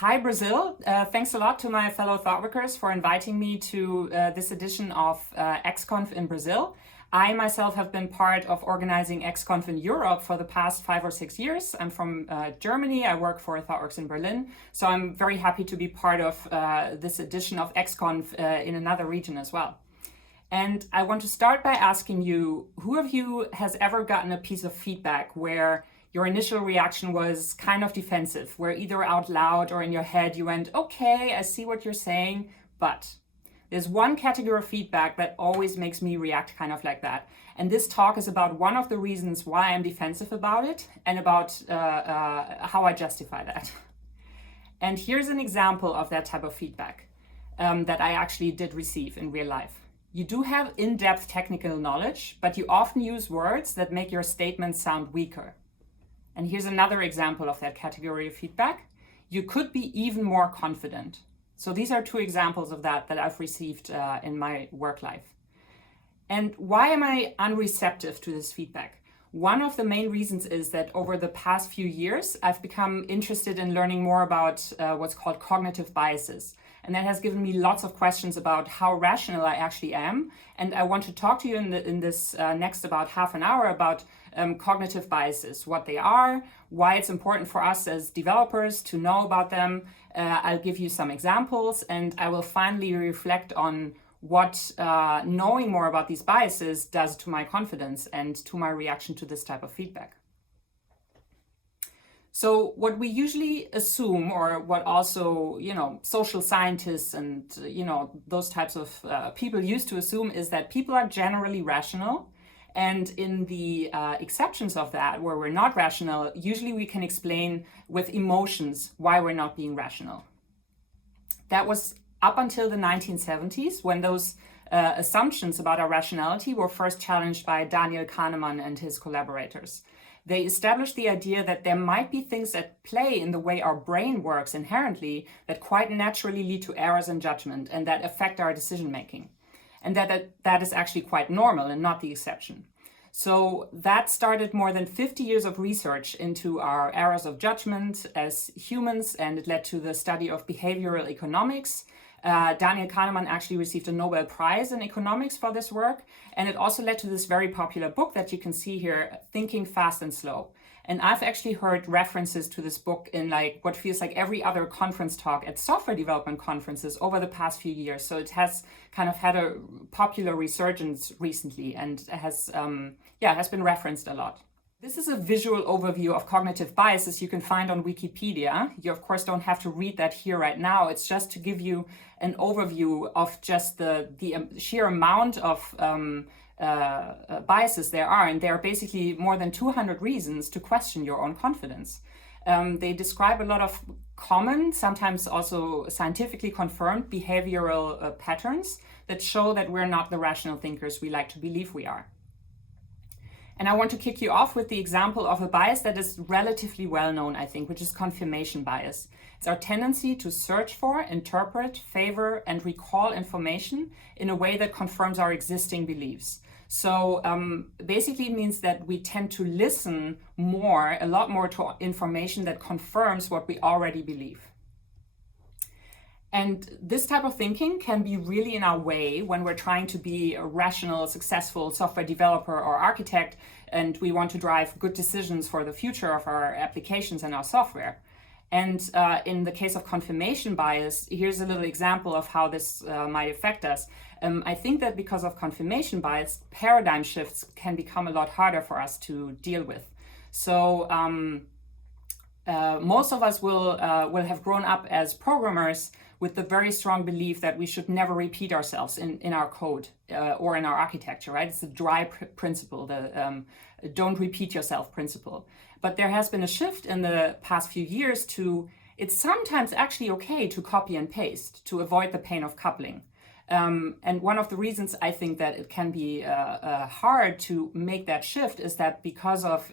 Hi, Brazil. Thanks a lot to my fellow thoughtworkers for inviting me to this edition of XConf in Brazil. I myself have been part of organizing XConf in Europe for the past 5 or 6 years. I'm from Germany. I work for ThoughtWorks in Berlin. So I'm very happy to be part of this edition of XConf in another region as well. And I want to start by asking you, who of you has ever gotten a piece of feedback where your initial reaction was kind of defensive, where either out loud or in your head you went, okay, I see what you're saying, but there's one category of feedback that always makes me react kind of like that. And this talk is about one of the reasons why I'm defensive about it and about how I justify that. And here's an example of that type of feedback that I actually did receive in real life. You do have in-depth technical knowledge, but you often use words that make your statements sound weaker. And here's another example of that category of feedback. You could be even more confident. So these are two examples of that I've received in my work life. And why am I unreceptive to this feedback? One of the main reasons is that over the past few years, I've become interested in learning more about what's called cognitive biases. And that has given me lots of questions about how rational I actually am. And I want to talk to you in this next about half an hour about cognitive biases, what they are, why it's important for us as developers to know about them. I'll give you some examples, and I will finally reflect on what knowing more about these biases does to my confidence and to my reaction to this type of feedback. So what we usually assume, or what also, social scientists and, those types of people used to assume, is that people are generally rational. And in the exceptions of that, where we're not rational, usually we can explain with emotions why we're not being rational. That was up until the 1970s, when those assumptions about our rationality were first challenged by Daniel Kahneman and his collaborators. They established the idea that there might be things at play in the way our brain works inherently that quite naturally lead to errors in judgment and that affect our decision making. And that is actually quite normal and not the exception. So that started more than 50 years of research into our errors of judgment as humans, and it led to the study of behavioral economics. Daniel Kahneman actually received a Nobel Prize in economics for this work, and it also led to this very popular book that you can see here, Thinking Fast and Slow. And I've actually heard references to this book in what feels like every other conference talk at software development conferences over the past few years. So it has kind of had a popular resurgence recently and has been referenced a lot. This is a visual overview of cognitive biases you can find on Wikipedia. You, of course, don't have to read that here right now. It's just to give you an overview of just the sheer amount of biases there are. And there are basically more than 200 reasons to question your own confidence. They describe a lot of common, sometimes also scientifically confirmed behavioral patterns that show that we're not the rational thinkers we like to believe we are. And I want to kick you off with the example of a bias that is relatively well known, I think, which is confirmation bias. It's our tendency to search for, interpret, favor, and recall information in a way that confirms our existing beliefs. So basically it means that we tend to listen a lot more to information that confirms what we already believe. And this type of thinking can be really in our way when we're trying to be a rational, successful software developer or architect, and we want to drive good decisions for the future of our applications and our software. And in the case of confirmation bias, here's a little example of how this might affect us. I think that because of confirmation bias, paradigm shifts can become a lot harder for us to deal with. So most of us will have grown up as programmers with the very strong belief that we should never repeat ourselves in our code or in our architecture, right? It's the dry principle, the don't repeat yourself principle. But there has been a shift in the past few years to it's sometimes actually okay to copy and paste to avoid the pain of coupling. And one of the reasons I think that it can be hard to make that shift is that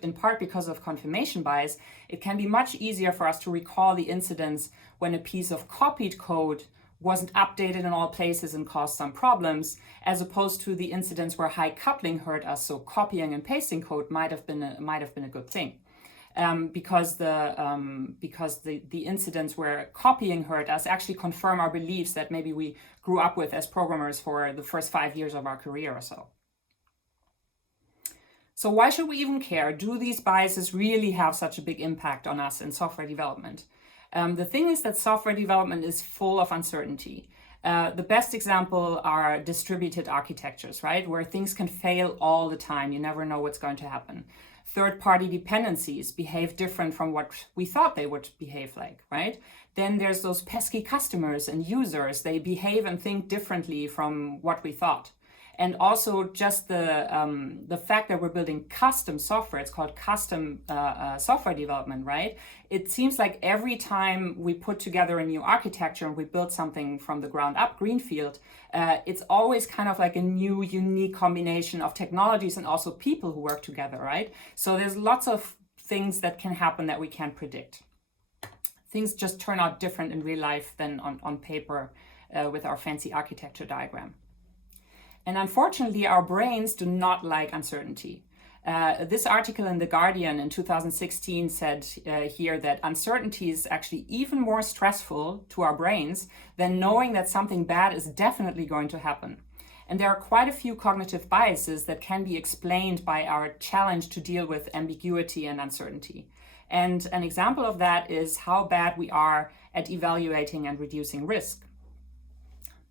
in part because of confirmation bias, it can be much easier for us to recall the incidents when a piece of copied code wasn't updated in all places and caused some problems, as opposed to the incidents where high coupling hurt us. So copying and pasting code might have been a good thing. because the incidents where copying hurt us actually confirm our beliefs that maybe we grew up with as programmers for the first 5 years of our career or so. So why should we even care? Do these biases really have such a big impact on us in software development? The thing is that software development is full of uncertainty. The best example are distributed architectures, right? Where things can fail all the time. You never know what's going to happen. Third-party dependencies behave different from what we thought they would behave like, right? Then there's those pesky customers and users. They behave and think differently from what we thought. And also just the fact that we're building custom software, it's called custom software development, right? It seems like every time we put together a new architecture and we build something from the ground up, greenfield, it's always kind of like a new, unique combination of technologies and also people who work together, right? So there's lots of things that can happen that we can't predict. Things just turn out different in real life than on paper with our fancy architecture diagram. And unfortunately, our brains do not like uncertainty. This article in The Guardian in 2016 said here that uncertainty is actually even more stressful to our brains than knowing that something bad is definitely going to happen. And there are quite a few cognitive biases that can be explained by our challenge to deal with ambiguity and uncertainty. And an example of that is how bad we are at evaluating and reducing risk.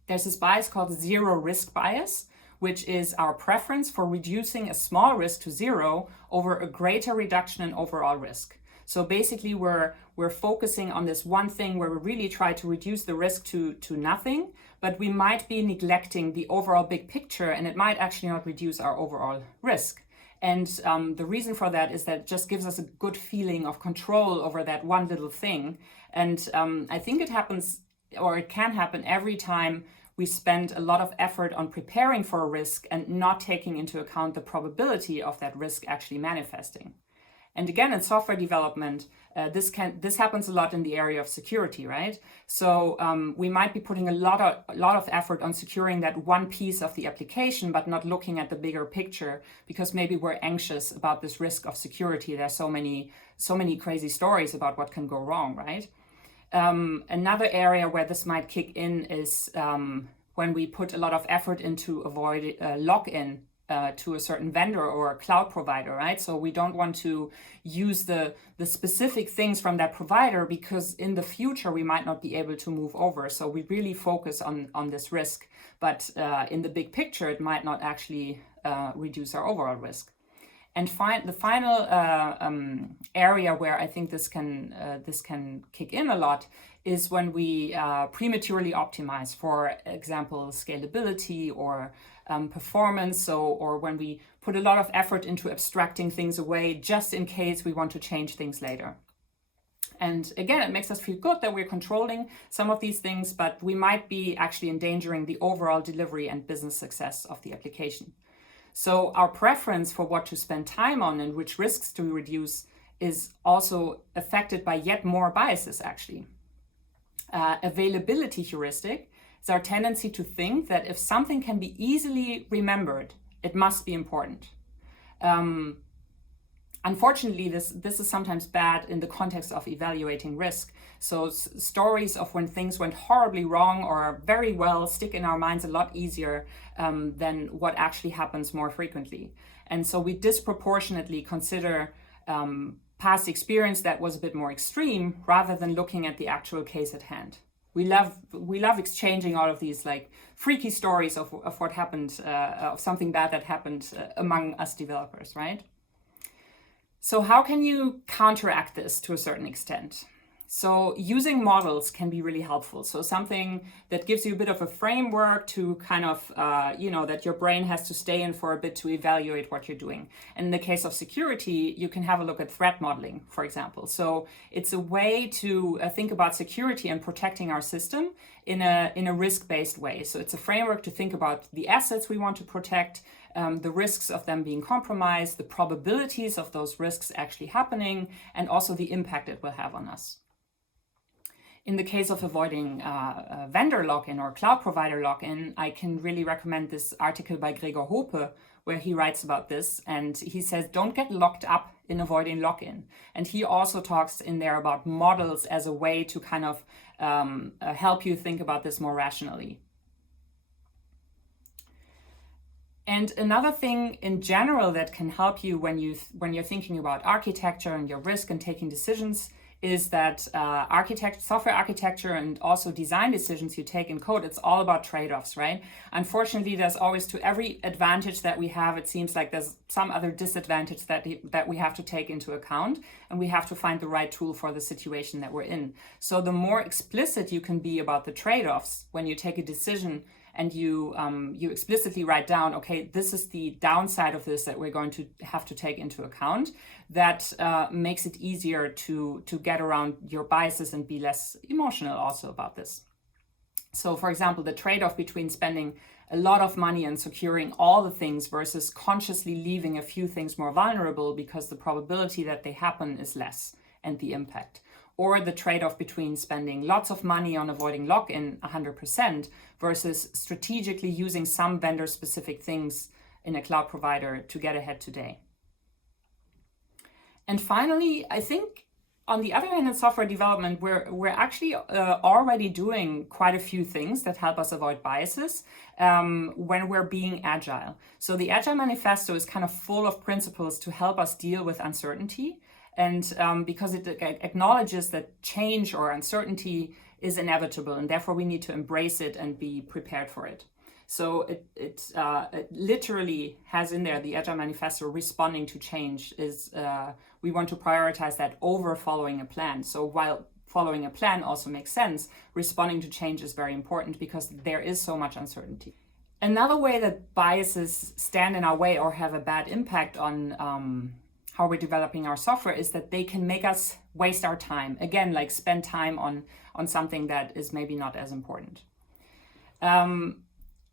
There's this bias called zero risk bias, which is our preference for reducing a small risk to zero over a greater reduction in overall risk. So basically we're focusing on this one thing where we really try to reduce the risk to nothing, but we might be neglecting the overall big picture and it might actually not reduce our overall risk. And the reason for that is that it just gives us a good feeling of control over that one little thing. And I think it happens, or it can happen every time we spend a lot of effort on preparing for a risk and not taking into account the probability of that risk actually manifesting. And again, in software development, this happens a lot in the area of security, right? So we might be putting a lot of effort on securing that one piece of the application, but not looking at the bigger picture because maybe we're anxious about this risk of security. There's so many crazy stories about what can go wrong, right? Another area where this might kick in is when we put a lot of effort into avoid lock-in to a certain vendor or a cloud provider, right? So we don't want to use the specific things from that provider because in the future we might not be able to move over. So we really focus on this risk, but in the big picture it might not actually reduce our overall risk. And the final area where I think this can kick in a lot is when we prematurely optimize, for example, scalability or performance, or when we put a lot of effort into abstracting things away just in case we want to change things later. And again, it makes us feel good that we're controlling some of these things, but we might be actually endangering the overall delivery and business success of the application. So our preference for what to spend time on and which risks to reduce is also affected by yet more biases, actually. Availability heuristic is our tendency to think that if something can be easily remembered, it must be important. Unfortunately, this is sometimes bad in the context of evaluating risk. So stories of when things went horribly wrong or very well stick in our minds a lot easier than what actually happens more frequently. And so we disproportionately consider past experience that was a bit more extreme rather than looking at the actual case at hand. We love exchanging all of these like freaky stories of what happened, of something bad that happened among us developers, right? So how can you counteract this to a certain extent? So using models can be really helpful. So something that gives you a bit of a framework to kind of, that your brain has to stay in for a bit to evaluate what you're doing. And in the case of security, you can have a look at threat modeling, for example. So it's a way to think about security and protecting our system in a risk-based way. So it's a framework to think about the assets we want to protect, the risks of them being compromised, the probabilities of those risks actually happening, and also the impact it will have on us. In the case of avoiding vendor lock-in or cloud provider lock-in, I can really recommend this article by Gregor Hope, where he writes about this. And he says, don't get locked up in avoiding lock-in. And he also talks in there about models as a way to kind of help you think about this more rationally. And another thing in general that can help you when you're thinking about architecture and your risk and taking decisions is that software architecture and also design decisions you take in code, it's all about trade-offs, right? Unfortunately, there's always, to every advantage that we have, it seems like there's some other disadvantage that we have to take into account, and we have to find the right tool for the situation that we're in. So the more explicit you can be about the trade-offs when you take a decision, and you explicitly write down, okay, this is the downside of this that we're going to have to take into account, that makes it easier to get around your biases and be less emotional also about this. So for example, the trade-off between spending a lot of money and securing all the things versus consciously leaving a few things more vulnerable because the probability that they happen is less, and the impact. Or the trade-off between spending lots of money on avoiding lock-in 100% versus strategically using some vendor-specific things in a cloud provider to get ahead today. And finally, I think on the other hand, in software development, we're actually already doing quite a few things that help us avoid biases when we're being agile. So the Agile Manifesto is kind of full of principles to help us deal with uncertainty. And because it acknowledges that change or uncertainty is inevitable, and therefore we need to embrace it and be prepared for it. So it literally has in there, the Agile Manifesto, responding to change is, we want to prioritize that over following a plan. So while following a plan also makes sense, responding to change is very important because there is so much uncertainty. Another way that biases stand in our way or have a bad impact on how we're developing our software is that they can make us waste our time. Again, like spend time on something that is maybe not as important.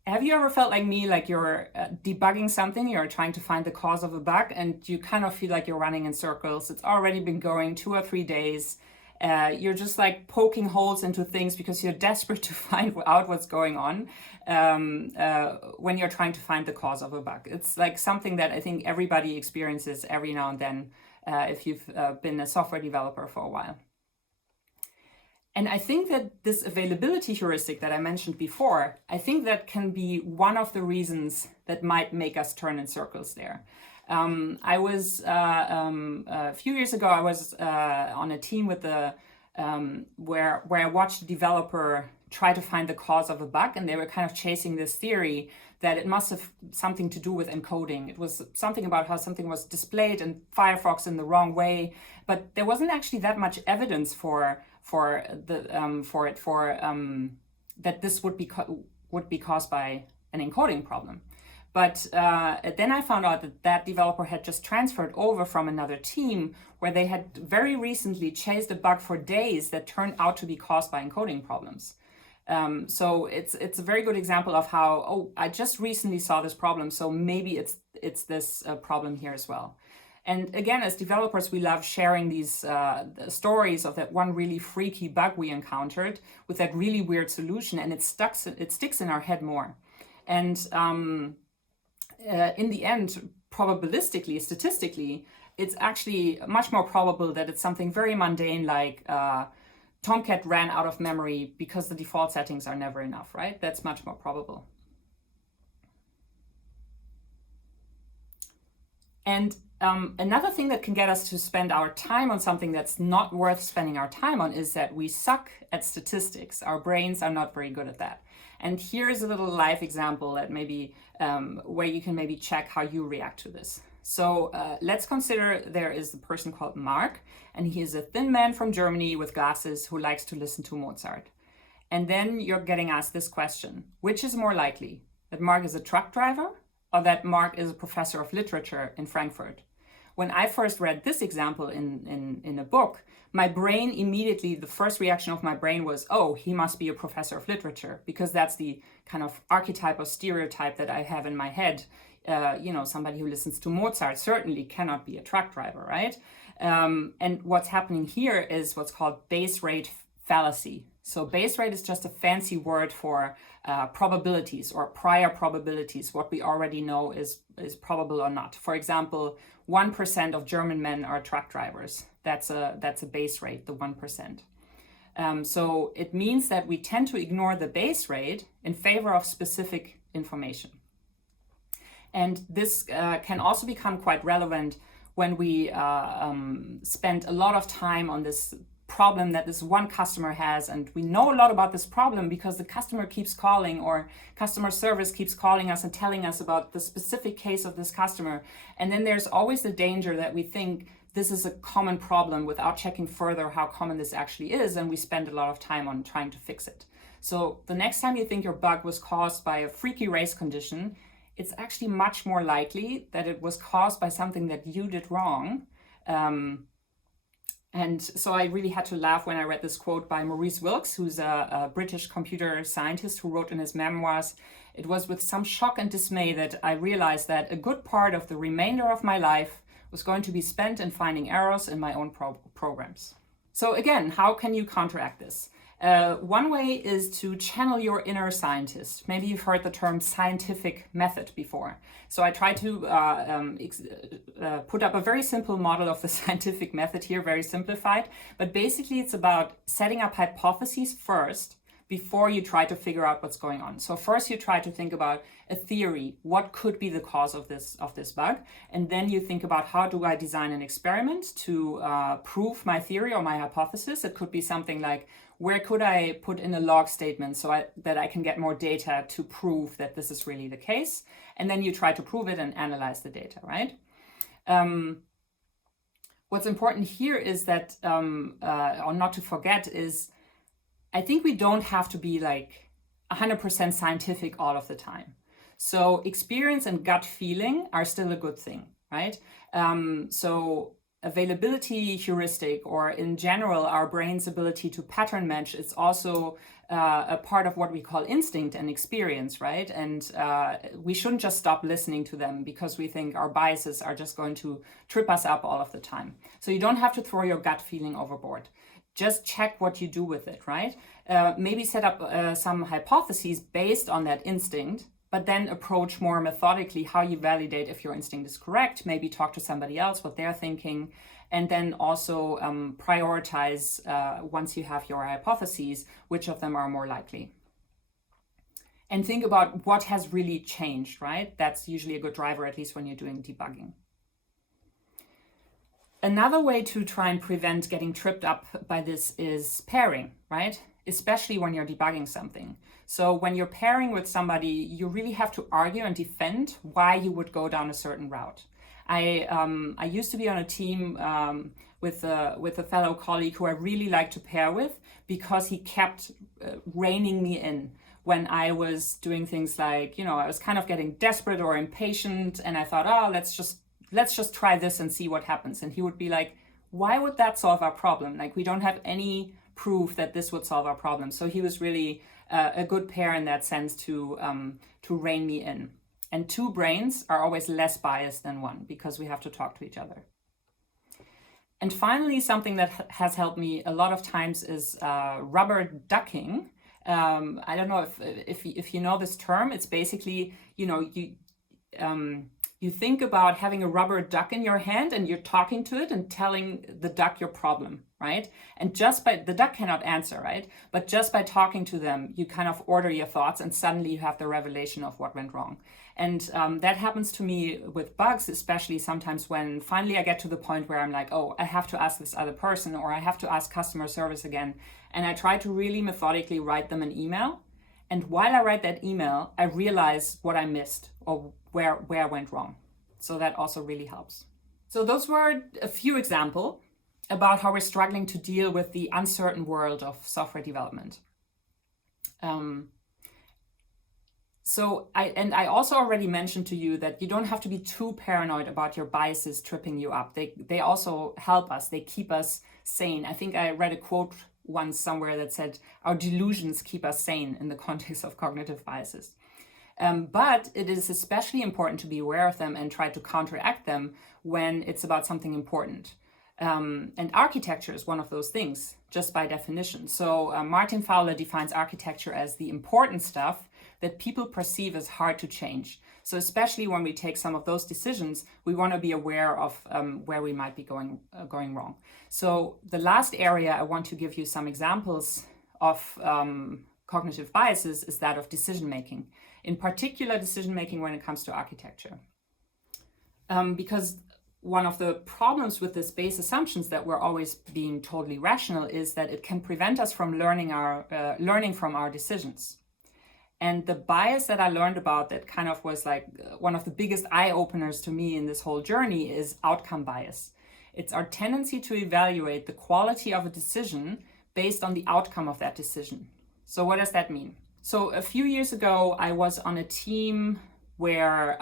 Have you ever felt like me, like you're debugging something, you're trying to find the cause of a bug, and you kind of feel like you're running in circles? It's already been going 2 or 3 days. You're just like poking holes into things because you're desperate to find out what's going on when you're trying to find the cause of a bug. It's like something that I think everybody experiences every now and then if you've been a software developer for a while. And I think that this availability heuristic that I mentioned before, I think that can be one of the reasons that might make us turn in circles there. I was a few years ago, I was on a team with where I watched a developer try to find the cause of a bug, and they were kind of chasing this theory that it must have something to do with encoding. It was something about how something was displayed in Firefox in the wrong way, but there wasn't actually that much evidence that this would be caused by an encoding problem. But then I found out that developer had just transferred over from another team where they had very recently chased a bug for days that turned out to be caused by encoding problems. So it's a very good example of how, I just recently saw this problem, so maybe it's this problem here as well. And again, as developers, we love sharing these stories of that one really freaky bug we encountered with that really weird solution, and it sticks in our head more. And in the end, probabilistically, statistically, it's actually much more probable that it's something very mundane like Tomcat ran out of memory because the default settings are never enough, right? That's much more probable. And another thing that can get us to spend our time on something that's not worth spending our time on is that we suck at statistics. Our brains are not very good at that. And here's a little live example that maybe where you can maybe check how you react to this. So let's consider there is a person called Mark, and he is a thin man from Germany with glasses who likes to listen to Mozart. And then you're getting asked this question: which is more likely, that Mark is a truck driver or that Mark is a professor of literature in Frankfurt? When I first read this example in a book, my brain immediately, the first reaction of my brain was, oh, he must be a professor of literature, because that's the kind of archetype or stereotype that I have in my head. Somebody who listens to Mozart certainly cannot be a truck driver, right? And what's happening here is what's called base rate fallacy. So base rate is just a fancy word for probabilities or prior probabilities, what we already know is probable or not. For example, 1% of German men are truck drivers. That's a base rate, the 1%. So it means that we tend to ignore the base rate in favor of specific information. And this can also become quite relevant when we spend a lot of time on this problem that this one customer has, and we know a lot about this problem because the customer keeps calling, or customer service keeps calling us and telling us about the specific case of this customer. And then there's always the danger that we think this is a common problem without checking further how common this actually is, and we spend a lot of time on trying to fix it. So the next time you think your bug was caused by a freaky race condition, it's actually much more likely that it was caused by something that you did wrong. And so I really had to laugh when I read this quote by Maurice Wilkes, who's a British computer scientist who wrote in his memoirs, "It was with some shock and dismay that I realized that a good part of the remainder of my life was going to be spent in finding errors in my own programs." So again, how can you counteract this? One way is to channel your inner scientist. Maybe you've heard the term scientific method before. So I try to put up a very simple model of the scientific method here, very simplified. But basically it's about setting up hypotheses first before you try to figure out what's going on. So first you try to think about a theory, what could be the cause of this bug, and then you think about how do I design an experiment to prove my theory or my hypothesis. It could be something like, where could I put in a log statement so that I can get more data to prove that this is really the case, and then you try to prove it and analyze the data, right? What's important here is that, or not to forget, is I think we don't have to be like 100% scientific all of the time. So experience and gut feeling are still a good thing, right? So availability heuristic, or in general, our brain's ability to pattern match, it's also a part of what we call instinct and experience, right? And we shouldn't just stop listening to them because we think our biases are just going to trip us up all of the time. So you don't have to throw your gut feeling overboard. Just check what you do with it, right? Maybe set up some hypotheses based on that instinct, but then approach more methodically how you validate if your instinct is correct. Maybe talk to somebody else, what they're thinking, and then also prioritize, once you have your hypotheses, which of them are more likely. And think about what has really changed, right? That's usually a good driver, at least when you're doing debugging. Another way to try and prevent getting tripped up by this is pairing, right? Especially when you're debugging something. So when you're pairing with somebody, you really have to argue and defend why you would go down a certain route. I used to be on a team with a fellow colleague who I really liked to pair with because he kept reining me in when I was doing things like, I was kind of getting desperate or impatient, and I thought, oh, let's just try this and see what happens. And he would be like, why would that solve our problem? Like, we don't have any proof that this would solve our problem. So he was really a good pair in that sense to rein me in. And two brains are always less biased than one because we have to talk to each other. And finally, something that has helped me a lot of times is rubber ducking. I don't know if you know this term. It's basically, you think about having a rubber duck in your hand and you're talking to it and telling the duck your problem, right? And the duck cannot answer, right? But just by talking to them, you kind of order your thoughts and suddenly you have the revelation of what went wrong. And that happens to me with bugs, especially sometimes when finally I get to the point where I'm like, oh, I have to ask this other person, or I have to ask customer service again. And I try to really methodically write them an email. And while I write that email, I realize what I missed or where I went wrong. So that also really helps. So those were a few examples about how we're struggling to deal with the uncertain world of software development. I also already mentioned to you that you don't have to be too paranoid about your biases tripping you up. They also help us. They keep us sane. I think I read a quote once somewhere that said, our delusions keep us sane in the context of cognitive biases. But it is especially important to be aware of them and try to counteract them when it's about something important. And architecture is one of those things, just by definition. So Martin Fowler defines architecture as the important stuff that people perceive as hard to change. So especially when we take some of those decisions, we want to be aware of where we might be going wrong. So the last area I want to give you some examples of cognitive biases is that of decision making. In particular, decision making when it comes to architecture. Because one of the problems with this base assumptions that we're always being totally rational is that it can prevent us from learning from our decisions. And the bias that I learned about that kind of was like one of the biggest eye-openers to me in this whole journey is outcome bias. It's our tendency to evaluate the quality of a decision based on the outcome of that decision. So what does that mean? So a few years ago, I was on a team where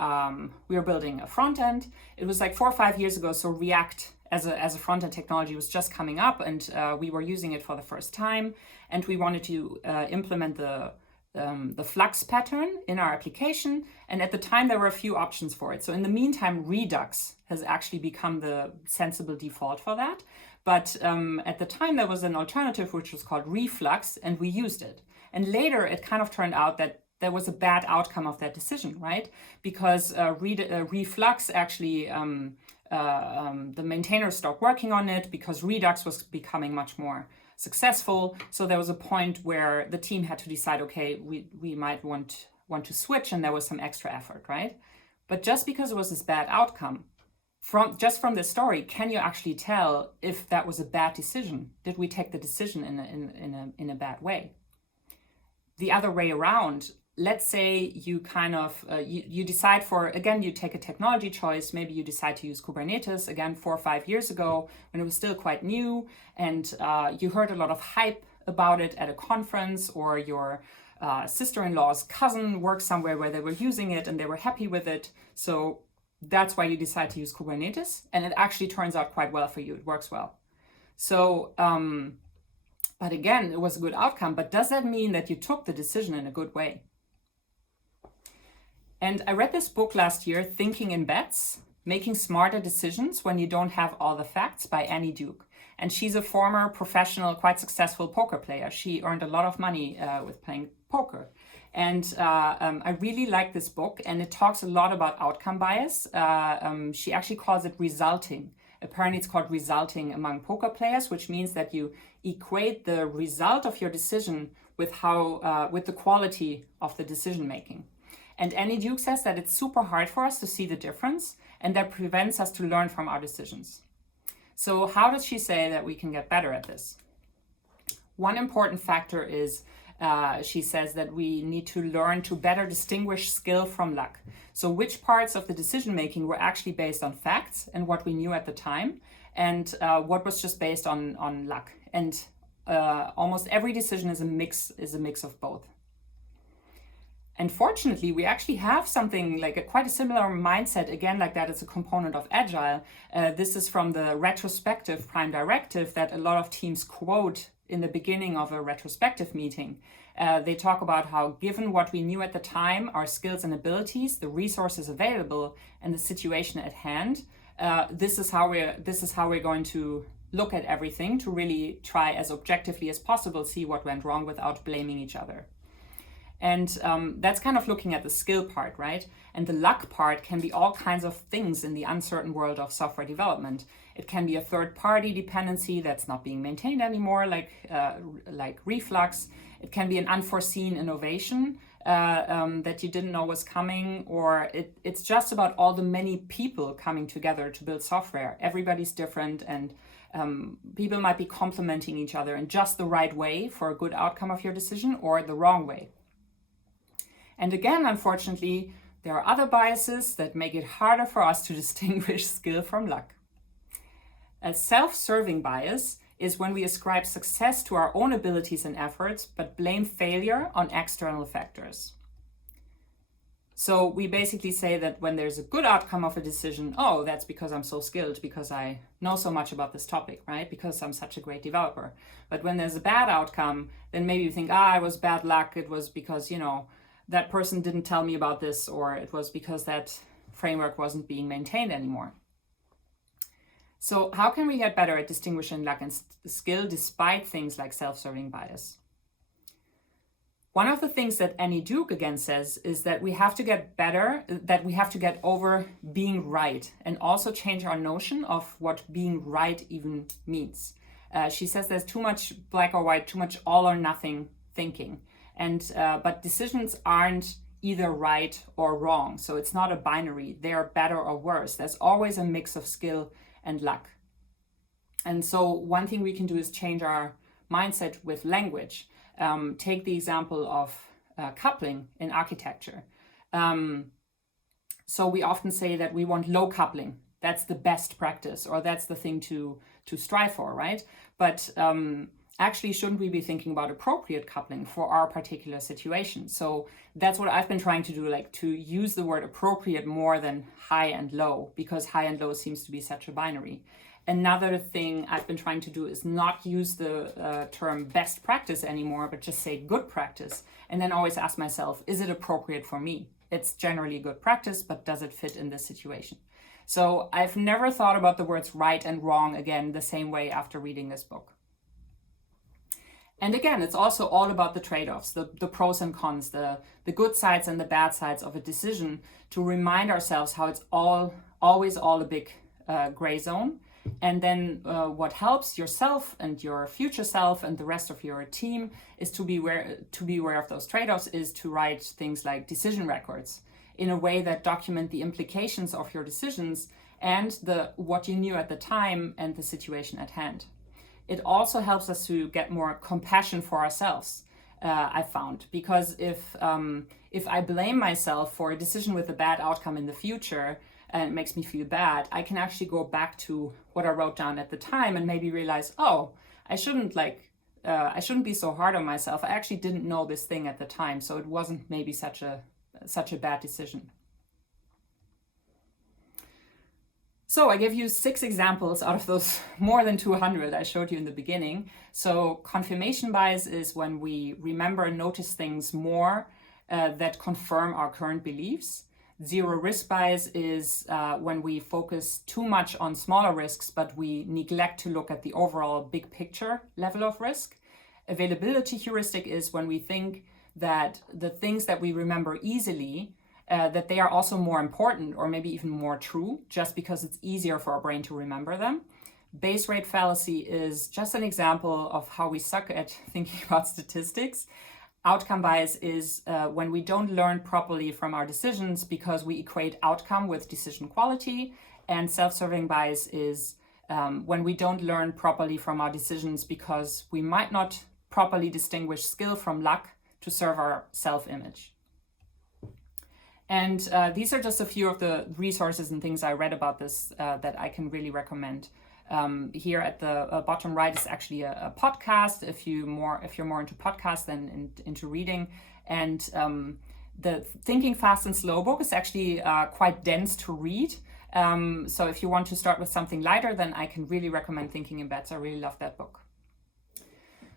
we were building a front end. It was like 4 or 5 years ago, so React as a front end technology was just coming up, and we were using it for the first time, and we wanted to implement the flux pattern in our application, and at the time there were a few options for it. So in the meantime, Redux has actually become the sensible default for that, but at the time there was an alternative which was called Reflux, and we used it. And later it kind of turned out that there was a bad outcome of that decision, right? Because Reflux actually, the maintainers stopped working on it because Redux was becoming much more successful. So there was a point where the team had to decide, okay, we might want to switch, and there was some extra effort, right? But just because it was this bad outcome, from this story, can you actually tell if that was a bad decision? Did we take the decision in a bad way? The other way around, let's say you kind of, you decide for, again, you take a technology choice, maybe you decide to use Kubernetes, again, 4 or 5 years ago, when it was still quite new, and you heard a lot of hype about it at a conference, or your sister-in-law's cousin worked somewhere where they were using it and they were happy with it. So that's why you decide to use Kubernetes, and it actually turns out quite well for you. It works well. So, but again, it was a good outcome, but does that mean that you took the decision in a good way? And I read this book last year, Thinking in Bets, Making Smarter Decisions When You Don't Have All the Facts, by Annie Duke. And she's a former professional, quite successful poker player. She earned a lot of money with playing poker. And I really like this book, and it talks a lot about outcome bias. She actually calls it resulting. Apparently it's called resulting among poker players, which means that you equate the result of your decision with with the quality of the decision making. And Annie Duke says that it's super hard for us to see the difference, and that prevents us to learn from our decisions. So how does she say that we can get better at this? One important factor is, she says that we need to learn to better distinguish skill from luck. So which parts of the decision making were actually based on facts and what we knew at the time, and what was just based on luck. And almost every decision is a mix of both. And fortunately, we actually have something like quite a similar mindset, again, like that. It's a component of Agile. This is from the retrospective prime directive that a lot of teams quote in the beginning of a retrospective meeting. They talk about how, given what we knew at the time, our skills and abilities, the resources available, and the situation at hand, this is how we're going to look at everything to really try as objectively as possible, see what went wrong without blaming each other. And that's kind of looking at the skill part, right? And the luck part can be all kinds of things in the uncertain world of software development. It can be a third-party dependency that's not being maintained anymore, like Reflux. It can be an unforeseen innovation that you didn't know was coming, or it's just about all the many people coming together to build software. Everybody's different, and people might be complementing each other in just the right way for a good outcome of your decision, or the wrong way. And again, unfortunately, there are other biases that make it harder for us to distinguish skill from luck. A self-serving bias is when we ascribe success to our own abilities and efforts, but blame failure on external factors. So we basically say that when there's a good outcome of a decision, oh, that's because I'm so skilled, because I know so much about this topic, right? Because I'm such a great developer. But when there's a bad outcome, then maybe you think, it was bad luck. It was because, that person didn't tell me about this, or it was because that framework wasn't being maintained anymore. So how can we get better at distinguishing luck and skill despite things like self-serving bias? One of the things that Annie Duke again says is that we have to get better, that we have to get over being right and also change our notion of what being right even means. She says there's too much black or white, too much all or nothing thinking. But decisions aren't either right or wrong. So it's not a binary. They are better or worse. There's always a mix of skill and luck. And so one thing we can do is change our mindset with language. Take the example of coupling in architecture. So we often say that we want low coupling. That's the best practice, or that's the thing to strive for, right? But actually, shouldn't we be thinking about appropriate coupling for our particular situation? So that's what I've been trying to do, like to use the word appropriate more than high and low, because high and low seems to be such a binary. Another thing I've been trying to do is not use the term best practice anymore, but just say good practice. And then always ask myself, is it appropriate for me? It's generally good practice, but does it fit in this situation? So I've never thought about the words right and wrong again the same way after reading this book. And again, it's also all about the trade-offs, the pros and cons, the good sides and the bad sides of a decision, to remind ourselves how it's always a big gray zone. And then what helps yourself and your future self and the rest of your team is to be aware of those trade-offs, is to write things like decision records in a way that document the implications of your decisions and what you knew at the time and the situation at hand. It also helps us to get more compassion for ourselves, I found, because if I blame myself for a decision with a bad outcome in the future and it makes me feel bad, I can actually go back to what I wrote down at the time and maybe realize, oh, I shouldn't be so hard on myself. I actually didn't know this thing at the time, so it wasn't maybe such a bad decision. So I gave you 6 examples out of those more than 200 I showed you in the beginning. So confirmation bias is when we remember and notice things more that confirm our current beliefs. Zero risk bias is when we focus too much on smaller risks, but we neglect to look at the overall big picture level of risk. Availability heuristic is when we think that the things that we remember easily, that they are also more important or maybe even more true, just because it's easier for our brain to remember them. Base rate fallacy is just an example of how we suck at thinking about statistics. Outcome bias is when we don't learn properly from our decisions because we equate outcome with decision quality. And self-serving bias is when we don't learn properly from our decisions because we might not properly distinguish skill from luck to serve our self-image. And these are just a few of the resources and things I read about this that I can really recommend. Here at the bottom right is actually a podcast if you're more into podcasts than into reading. And the Thinking Fast and Slow book is actually quite dense to read. So if you want to start with something lighter, then I can really recommend Thinking in Bets. I really love that book.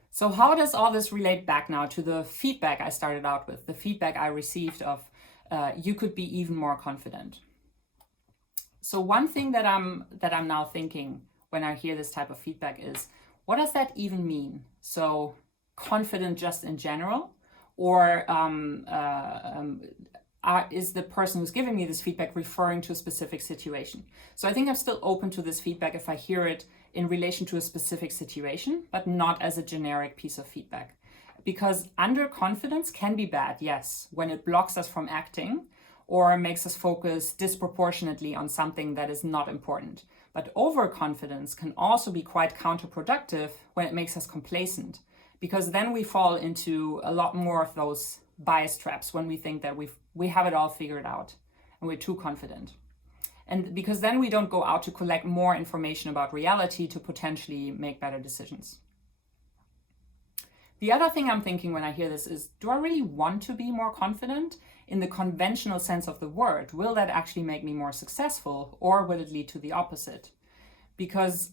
So how does all this relate back now to the feedback I started out with, the feedback I received of you could be even more confident? So one thing that I'm now thinking when I hear this type of feedback is, what does that even mean? So confident just in general, or is the person who's giving me this feedback referring to a specific situation? So I think I'm still open to this feedback if I hear it in relation to a specific situation, but not as a generic piece of feedback. Because underconfidence can be bad, yes, when it blocks us from acting or makes us focus disproportionately on something that is not important. But overconfidence can also be quite counterproductive when it makes us complacent, because then we fall into a lot more of those bias traps when we think that we have it all figured out and we're too confident. And because then we don't go out to collect more information about reality to potentially make better decisions. The other thing I'm thinking when I hear this is, do I really want to be more confident in the conventional sense of the word? Will that actually make me more successful, or will it lead to the opposite? Because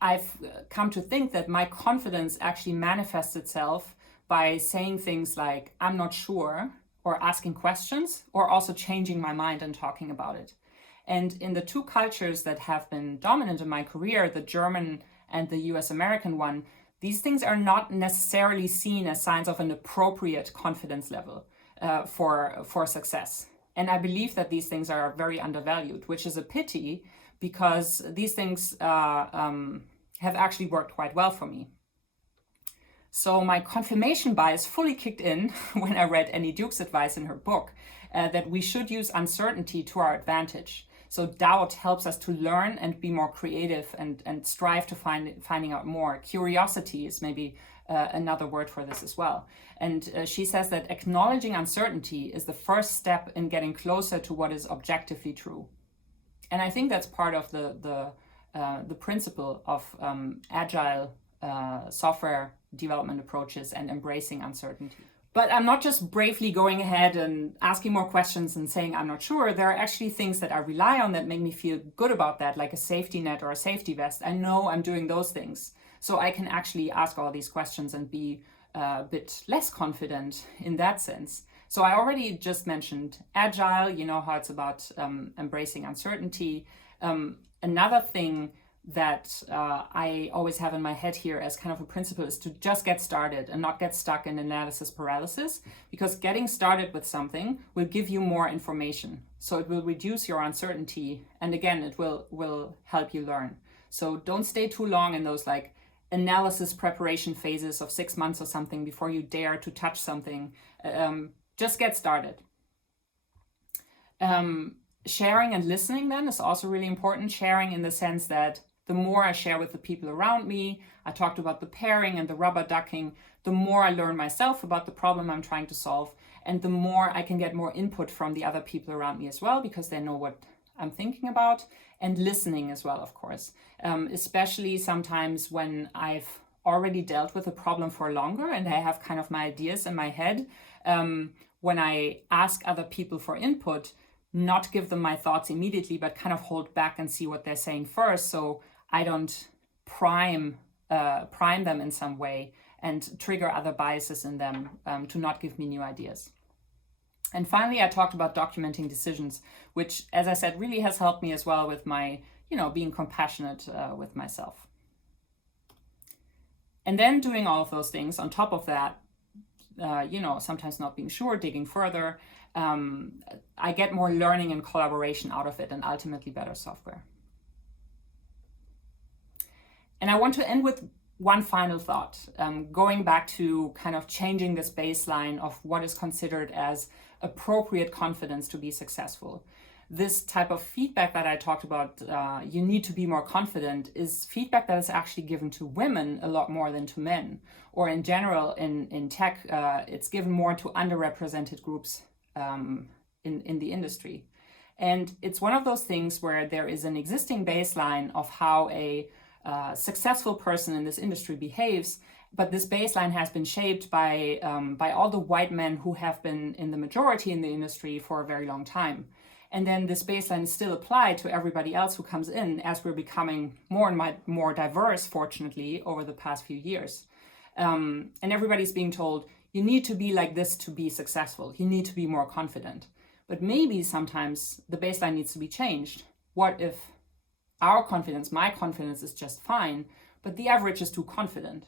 I've come to think that my confidence actually manifests itself by saying things like, I'm not sure, or asking questions, or also changing my mind and talking about it. And in the two cultures that have been dominant in my career, the German and the US American one, these things are not necessarily seen as signs of an appropriate confidence level for success. And I believe that these things are very undervalued, which is a pity because these things have actually worked quite well for me. So my confirmation bias fully kicked in when I read Annie Duke's advice in her book that we should use uncertainty to our advantage. So doubt helps us to learn and be more creative and strive to finding out more. Curiosity is maybe another word for this as well. And she says that acknowledging uncertainty is the first step in getting closer to what is objectively true. And I think that's part of the principle of agile software development approaches and embracing uncertainty. But I'm not just bravely going ahead and asking more questions and saying I'm not sure. There are actually things that I rely on that make me feel good about that, like a safety net or a safety vest. I know I'm doing those things. So I can actually ask all these questions and be a bit less confident in that sense. So I already just mentioned agile, you know how it's about embracing uncertainty. Another thing that I always have in my head here as kind of a principle is to just get started and not get stuck in analysis paralysis, because getting started with something will give you more information. So it will reduce your uncertainty. And again, it will help you learn. So don't stay too long in those like analysis preparation phases of 6 months or something before you dare to touch something. Just get started. Sharing and listening then is also really important. Sharing in the sense that the more I share with the people around me, I talked about the pairing and the rubber ducking, the more I learn myself about the problem I'm trying to solve, and the more I can get more input from the other people around me as well, because they know what I'm thinking about. And listening as well, of course, especially sometimes when I've already dealt with a problem for longer and I have kind of my ideas in my head. When I ask other people for input, not give them my thoughts immediately, but kind of hold back and see what they're saying first, so I don't prime them in some way and trigger other biases in them to not give me new ideas. And finally, I talked about documenting decisions, which, as I said, really has helped me as well with my, being compassionate with myself. And then doing all of those things on top of that, sometimes not being sure, digging further, I get more learning and collaboration out of it and ultimately better software. And I want to end with one final thought, going back to kind of changing this baseline of what is considered as appropriate confidence to be successful. This type of feedback that I talked about, you need to be more confident, is feedback that is actually given to women a lot more than to men. Or in general, in tech, it's given more to underrepresented groups in the industry. And it's one of those things where there is an existing baseline of how a successful person in this industry behaves, but this baseline has been shaped by all the white men who have been in the majority in the industry for a very long time. And then this baseline is still applied to everybody else who comes in as we're becoming more and more diverse, fortunately, over the past few years. And everybody's being told, you need to be like this to be successful. You need to be more confident. But maybe sometimes the baseline needs to be changed. What if our confidence, my confidence, is just fine, but the average is too confident?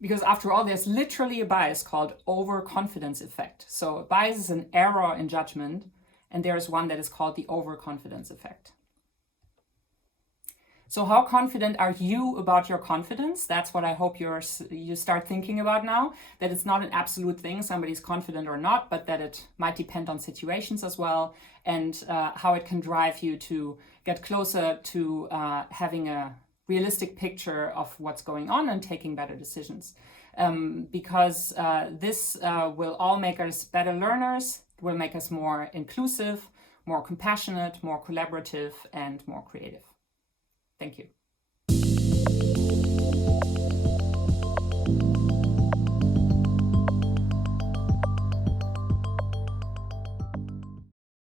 Because after all, there's literally a bias called overconfidence effect. So a bias is an error in judgment, and there's one that is called the overconfidence effect. So how confident are you about your confidence? That's what I hope you start thinking about now, that it's not an absolute thing, somebody's confident or not, but that it might depend on situations as well, and how it can drive you to get closer to having a realistic picture of what's going on and taking better decisions. Because this will all make us better learners, will make us more inclusive, more compassionate, more collaborative, and more creative. Thank you.